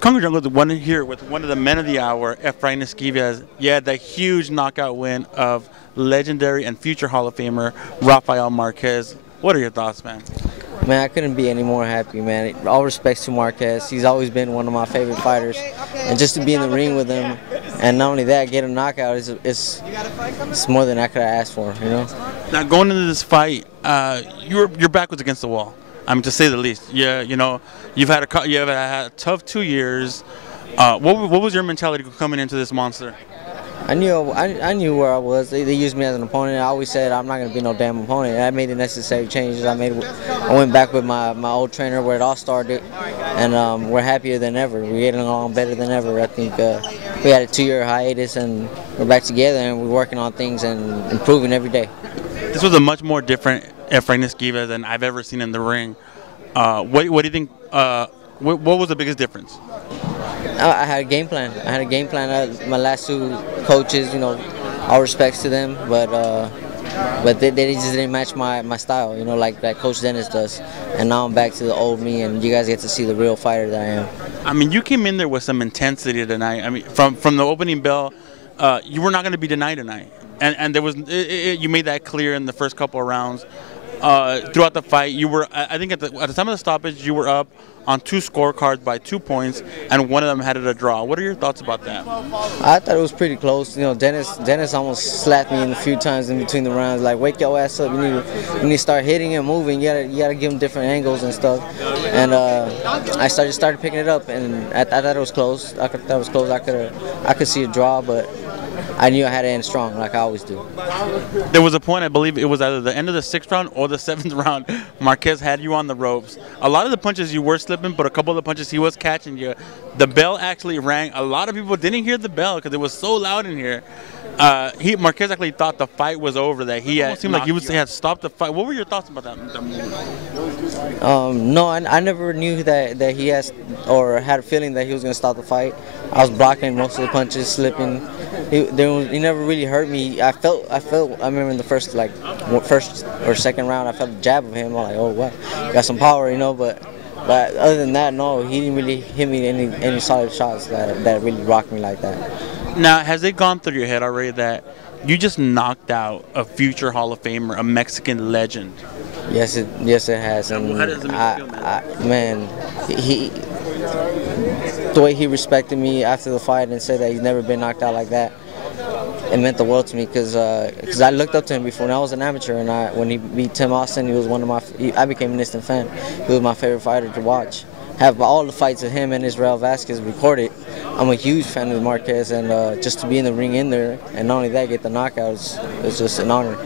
Congo Jungle, the one here with one of the men of the hour, Efrain Esquivas. Yeah, the huge knockout win of legendary and future Hall of Famer Rafael Marquez. What are your thoughts, man? Man, I couldn't be any more happy, man. All respects to Marquez. He's always been one of my favorite fighters. And just to be in the ring with him, and not only that, get a knockout, it's more than I could have asked for, you know? Now, going into this fight, your back was against the wall. I mean, to say the least. Yeah, you know, you've had a tough 2 years. What was your mentality coming into this monster? I knew where I was. They used me as an opponent. I always said I'm not going to be no damn opponent. And I made the necessary changes. I went back with my old trainer where it all started, and we're happier than ever. We're getting along better than ever. I think we had a 2-year hiatus, and we're back together, and we're working on things and improving every day. This was a much more different Efrain Esquivas than I've ever seen in the ring. What do you think? What was the biggest difference? I had a game plan. My last 2 coaches, you know, all respects to them, but they just didn't match my style, you know, like Coach Dennis does. And now I'm back to the old me, and you guys get to see the real fighter that I am. I mean, you came in there with some intensity tonight. I mean, from the opening bell, you were not going to be denied tonight, and there was you made that clear in the first couple of rounds. Throughout the fight, you were, I think at the time of the stoppage, you were up on 2 scorecards by 2 points, and one of them had it a draw. What are your thoughts about that? I thought it was pretty close. You know, Dennis almost slapped me a few times in between the rounds. Like, wake your ass up. You need to start hitting and moving. You gotta give him different angles and stuff. And I started picking it up, and I thought it was close. I could see a draw, but I knew I had to end strong, like I always do. There was a point, I believe it was either the end of the 6th round or the 7th round, Marquez had you on the ropes. A lot of the punches you were slipping, but a couple of the punches he was catching you. The bell actually rang. A lot of people didn't hear the bell because it was so loud in here. Marquez actually thought the fight was over, that he had, seemed like he had stopped the fight. What were your thoughts about that movement? No, I never knew that he had or had a feeling that he was going to stop the fight. I was blocking most of the punches, slipping. He never really hurt me. I remember in the first or second round, I felt a jab of him. I'm like, oh, wow, got some power, you know. But other than that, no, he didn't really hit me any solid shots that really rocked me like that. Now, has it gone through your head already that you just knocked out a future Hall of Famer, a Mexican legend? Yes, it has. And how does it make you feel, man, the way he respected me after the fight and said that he's never been knocked out like that, it meant the world to me, because I looked up to him before when I was an amateur, and when he beat Tim Austin, he was I became an instant fan. He was my favorite fighter to watch. Have all the fights of him and Israel Vasquez recorded. I'm a huge fan of Marquez, and just to be in the ring in there, and not only that, get the knockout, it's just an honor.